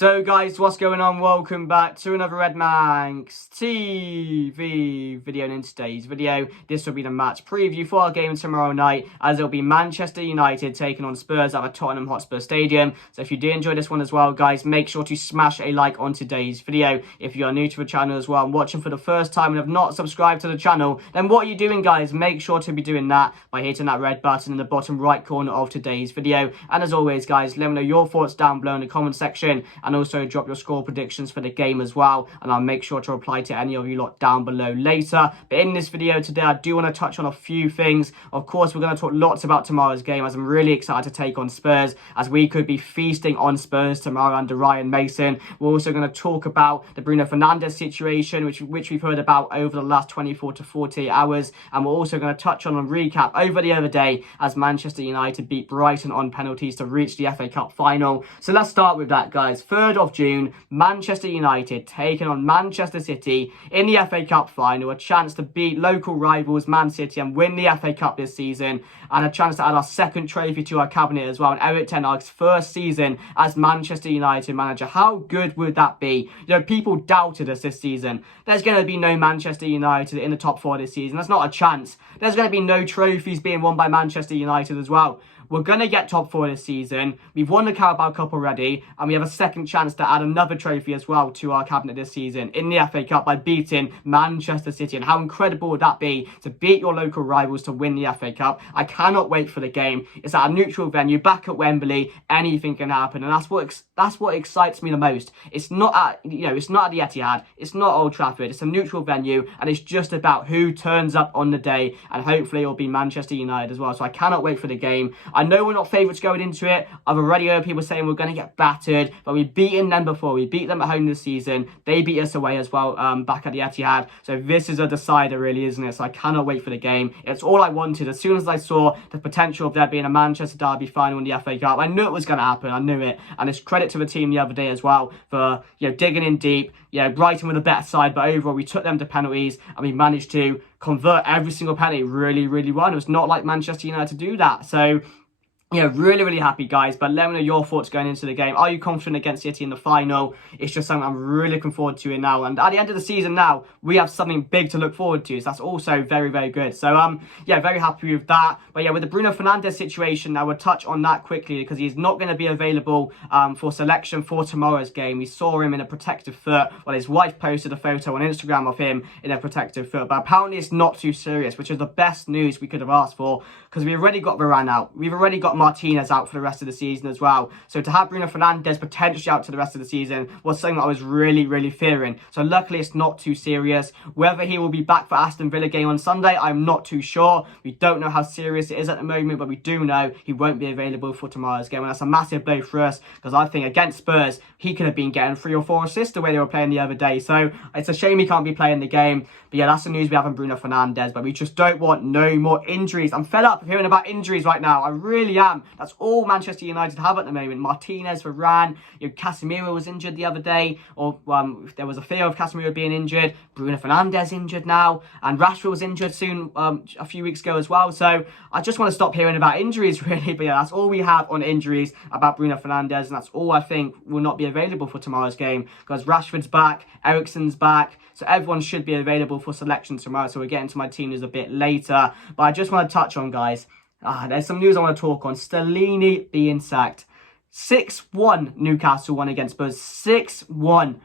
So guys, what's going on? Welcome back to another Red Manx TV video, and in today's video, this will be the match preview for our game tomorrow night, as it'll be Manchester United taking on Spurs at the Tottenham Hotspur Stadium. So if you do enjoy this one as well, guys, make sure to smash a like on today's video. If you are new to the channel as well and watching for the first time and have not subscribed to the channel, then what are you doing, guys? Make sure to be doing that by hitting that red button in the bottom right corner of today's video. And as always, guys, let me know your thoughts down below in the comment section, and also drop your score predictions for the game as well, and I'll make sure to reply to any of you lot down below later. But in this video today, I do want to touch on a few things. Of course, we're going to talk lots about tomorrow's game, as I'm really excited to take on Spurs, as we could be feasting on Spurs tomorrow under Ryan Mason. We're also going to talk about the Bruno Fernandes situation, which we've heard about over the last 24 to 48 hours, and we're also going to touch on a recap over the other day as Manchester United beat Brighton on penalties to reach the FA Cup final. So let's start with that, guys. 3rd of June, Manchester United taking on Manchester City in the FA Cup final, a chance to beat local rivals Man City and win the FA Cup this season, and a chance to add our second trophy to our cabinet as well, and Erik ten Hag's first season as Manchester United manager. How good would that be? You know, people doubted us this season. There's going to be no Manchester United in the top 4 this season. That's not a chance. There's going to be no trophies being won by Manchester United as well. We're going to get top 4 this season. We've won the Carabao Cup already, and we have a second chance to add another trophy as well to our cabinet this season in the FA Cup by beating Manchester City. And how incredible would that be to beat your local rivals to win the FA Cup? I cannot wait for the game. It's at a neutral venue, back at Wembley. Anything can happen, and that's what excites me the most. It's not at it's not at the Etihad. It's not Old Trafford. It's a neutral venue, and it's just about who turns up on the day, and hopefully it'll be Manchester United as well. So I cannot wait for the game. I know we're not favourites going into it. I've already heard people saying we're going to get battered, but we've beaten them before. We beat them at home this season. They beat us away as well back at the Etihad. So this is a decider, really, isn't it? So I cannot wait for the game. It's all I wanted. As soon as I saw the potential of there being a Manchester Derby final in the FA Cup, I knew it was going to happen. I knew it. And it's credit to the team the other day as well for digging in deep. Brighton were the better side, but overall we took them to penalties and we managed to convert every single penalty really, really well. It was not like Manchester United to do that. So really, really happy, guys. But let me know your thoughts going into the game. Are you confident against City in the final? It's just something I'm really looking forward to it now. And at the end of the season now, we have something big to look forward to. So that's also very, very good. So, very happy with that. But with the Bruno Fernandes situation, I will touch on that quickly because he's not going to be available for selection for tomorrow's game. We saw him in a protective foot. Well, his wife posted a photo on Instagram of him in a protective foot. But apparently it's not too serious, which is the best news we could have asked for, because we've already got Varane out. We've already got Martinez out for the rest of the season as well. So to have Bruno Fernandes potentially out to the rest of the season was something that I was really, really fearing. So luckily it's not too serious. Whether he will be back for Aston Villa game on Sunday, I'm not too sure. We don't know how serious it is at the moment, but we do know he won't be available for tomorrow's game. And that's a massive blow for us, because I think against Spurs, he could have been getting 3 or 4 assists the way they were playing the other day. So it's a shame he can't be playing the game. But that's the news we have on Bruno Fernandes. But we just don't want no more injuries. I'm fed up of hearing about injuries right now. I really am. That's all Manchester United have at the moment. Martinez, Varane, Casemiro was injured the other day, or there was a fear of Casemiro being injured. Bruno Fernandes injured now, and Rashford was injured soon a few weeks ago as well. So I just want to stop hearing about injuries, really. But that's all we have on injuries about Bruno Fernandes, and that's all I think will not be available for tomorrow's game, because Rashford's back, Eriksen's back. So everyone should be available for selection tomorrow. So we're getting to my team news a bit later. But I just want to touch on, guys, there's some news I want to talk on. Stellini being sacked. 6-1 Newcastle won against Spurs. 6-1.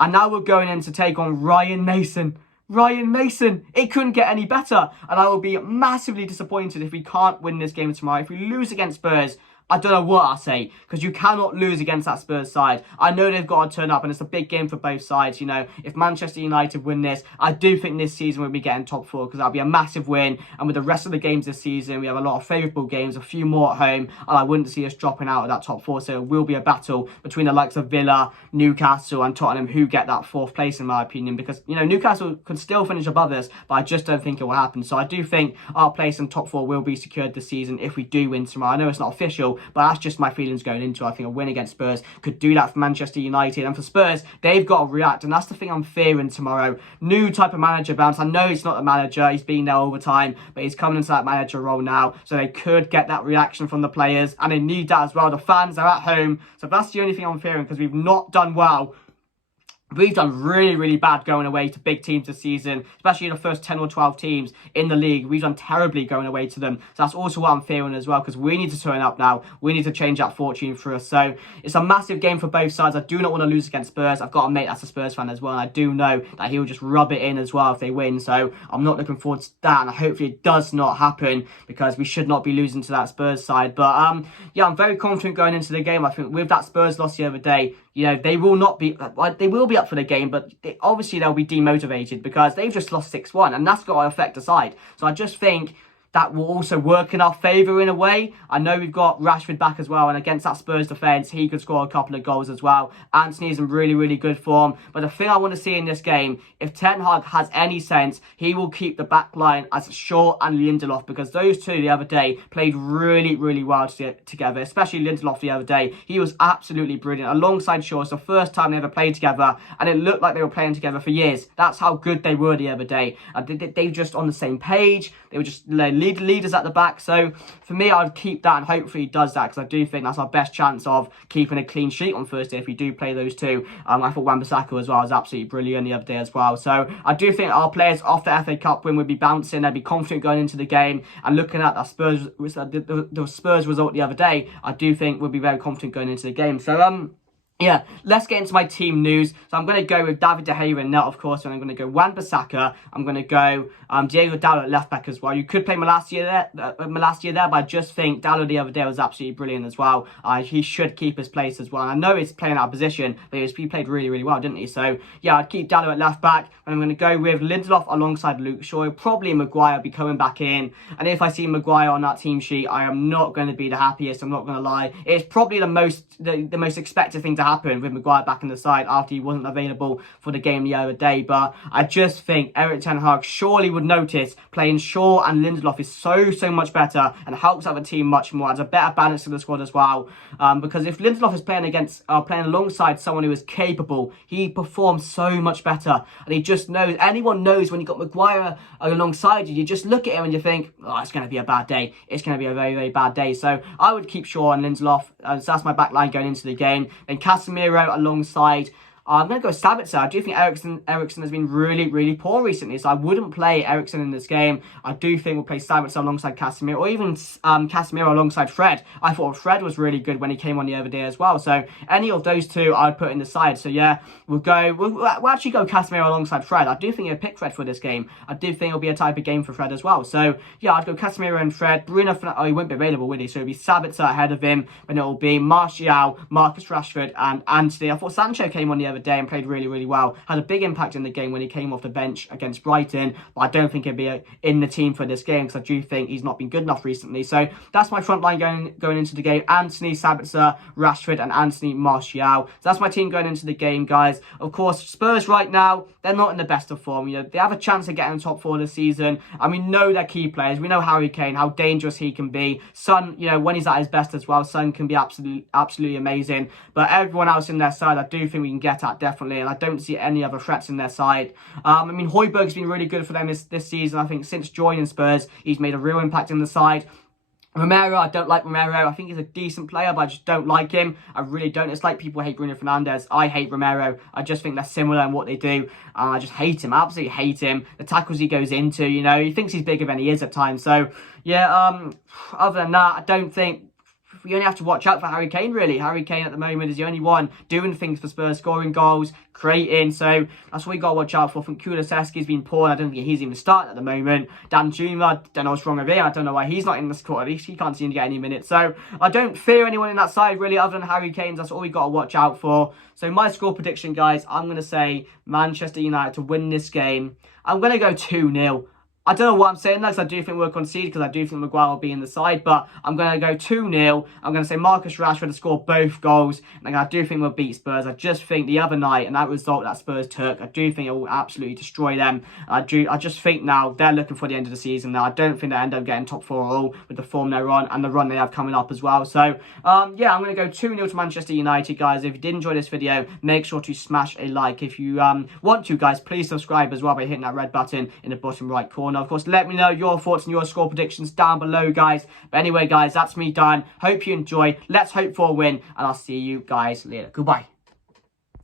And now we're going in to take on Ryan Mason. Ryan Mason. It couldn't get any better. And I will be massively disappointed if we can't win this game tomorrow. If we lose against Spurs, I don't know what I say, because you cannot lose against that Spurs side. I know they've got to turn up, and it's a big game for both sides. If Manchester United win this, I do think this season we'll be getting top 4, because that'll be a massive win. And with the rest of the games this season, we have a lot of favourable games, a few more at home, and I wouldn't see us dropping out of that top 4. So it will be a battle between the likes of Villa, Newcastle and Tottenham, who get that 4th place, in my opinion, because Newcastle could still finish above us, but I just don't think it will happen. So I do think our place in top 4 will be secured this season if we do win tomorrow. I know it's not official, but that's just my feelings going into it. I think a win against Spurs could do that for Manchester United, and for Spurs, they've got to react, and that's the thing I'm fearing tomorrow. New type of manager bounce. I know he's not the manager, he's been there all the time, but he's coming into that manager role now, so they could get that reaction from the players, and they need that as well. The fans are at home, so that's the only thing I'm fearing, because we've not done well. We've done really, really bad going away to big teams this season, especially the first 10 or 12 teams in the league. We've done terribly going away to them. So that's also what I'm fearing as well, because we need to turn up now. We need to change that fortune for us. So it's a massive game for both sides. I do not want to lose against Spurs. I've got a mate that's a Spurs fan as well, and I do know that he'll just rub it in as well if they win. So I'm not looking forward to that, and hopefully it does not happen, because we should not be losing to that Spurs side. But yeah, I'm very confident going into the game. I think with that Spurs loss the other day, you know, they will be up for the game, but obviously they'll be demotivated because they've just lost 6-1, and that's got to affect the side. So I just think that will also work in our favour in a way. I know we've got Rashford back as well, and against that Spurs defence, he could score a couple of goals as well. Antony's in really, really good form. But the thing I want to see in this game, if Ten Hag has any sense, he will keep the back line as Shaw and Lindelof, because those two the other day played really, really well together, especially Lindelof the other day. He was absolutely brilliant. Alongside Shaw, it's the first time they ever played together, and it looked like they were playing together for years. That's how good they were the other day. They were just on the same page. They were just leaders at the back. So for me, I'd keep that, and hopefully he does that, because I do think that's our best chance of keeping a clean sheet on Thursday if we do play those two. I thought Wan-Bissaka as well was absolutely brilliant the other day as well. So I do think our players off the FA Cup win would be bouncing. They'd be confident going into the game, and looking at that the Spurs result the other day, I do think we'll be very confident going into the game. So yeah, let's get into my team news. So I'm going to go with David De Gea in net, of course, and I'm going to go Wan-Bissaka. I'm going to go Diego Dalot at left back as well. You could play Malacia there, but I just think Dalot the other day was absolutely brilliant as well. He should keep his place as well. And I know he's playing out of position, but he played really, really well, didn't he? So yeah, I'd keep Dalot at left back, and I'm going to go with Lindelof alongside Luke Shaw. Probably Maguire will be coming back in, and if I see Maguire on that team sheet, I am not going to be the happiest. I'm not going to lie. It's probably the most expected thing to happen with Maguire back in the side after he wasn't available for the game the other day. But I just think Erik Ten Hag surely would notice playing Shaw and Lindelof is so much better and helps out the team much more. Adds a better balance to the squad as well. Because if Lindelof is playing alongside someone who is capable, he performs so much better. And he just knows, anyone knows when you've got Maguire alongside you, you just look at him and you think, oh, it's going to be a bad day. It's going to be a very, very bad day. So I would keep Shaw and Lindelof. So that's my back line going into the game. Then Casemiro alongside, I'm going to go Sabitzer. I do think Eriksen has been really, really poor recently, so I wouldn't play Eriksen in this game. I do think we'll play Sabitzer alongside Casemiro, or even Casemiro alongside Fred. I thought Fred was really good when he came on the other day as well. So any of those two I'd put in the side. So yeah, we'll actually go Casemiro alongside Fred. I do think he'll pick Fred for this game. I do think it'll be a type of game for Fred as well. So yeah, I'd go Casemiro and Fred. Bruno, he won't be available, will he? So it'll be Sabitzer ahead of him, and it'll be Martial, Marcus Rashford, and Antony. I thought Sancho came on the other day and played really, really well. Had a big impact in the game when he came off the bench against Brighton, but I don't think he'll be in the team for this game, because I do think he's not been good enough recently. So that's my front line going into the game. Antony, Sabitzer, Rashford, and Antony, Martial. So that's my team going into the game, guys. Of course, Spurs right now, they're not in the best of form. You know, they have a chance of getting top 4 this season, and we know their key players. We know Harry Kane, how dangerous he can be. Son, you know, when he's at his best as well, Son can be absolutely amazing. But everyone else in their side, I do think we can get at, definitely. And I don't see any other threats in their side. I mean, Højbjerg's been really good for them this season. I think since joining Spurs, he's made a real impact in the side. Romero, I don't like Romero. I think he's a decent player, but I just don't like him. I really don't. It's like people hate Bruno Fernandes. I hate Romero. I just think they're similar in what they do. I just hate him. I absolutely hate him. The tackles he goes into, you know, he thinks he's bigger than he is at times. So, yeah, other than that, I don't think... We only have to watch out for Harry Kane, really. Harry Kane at the moment is the only one doing things for Spurs, scoring goals, creating. So that's what we got to watch out for. I think Kulusevski's been poor. I don't think he's even starting at the moment. Dan Juma, don't know what's wrong with him. I don't know why he's not in the squad. At least he can't seem to get any minutes. So I don't fear anyone in that side, really, other than Harry Kane. That's all we got to watch out for. So my score prediction, guys, I'm going to say Manchester United to win this game. I'm going to go 2-0. I don't know what I'm saying because I do think we'll concede, because I do think Maguire will be in the side, but I'm going to go 2-0. I'm going to say Marcus Rashford to score both goals, and I do think we'll beat Spurs. I just think the other night, and that result that Spurs took, I do think it will absolutely destroy them. I just think now they're looking for the end of the season now. I don't think they end up getting top 4 at all with the form they're on and the run they have coming up as well. So, yeah, I'm going to go 2-0 to Manchester United, guys. If you did enjoy this video, make sure to smash a like. If you want to, guys, please subscribe as well by hitting that red button in the bottom right corner. Of course, let me know your thoughts and your score predictions down below, guys. But anyway, guys, that's me done. Hope you enjoy. Let's hope for a win, and I'll see you guys later. Goodbye.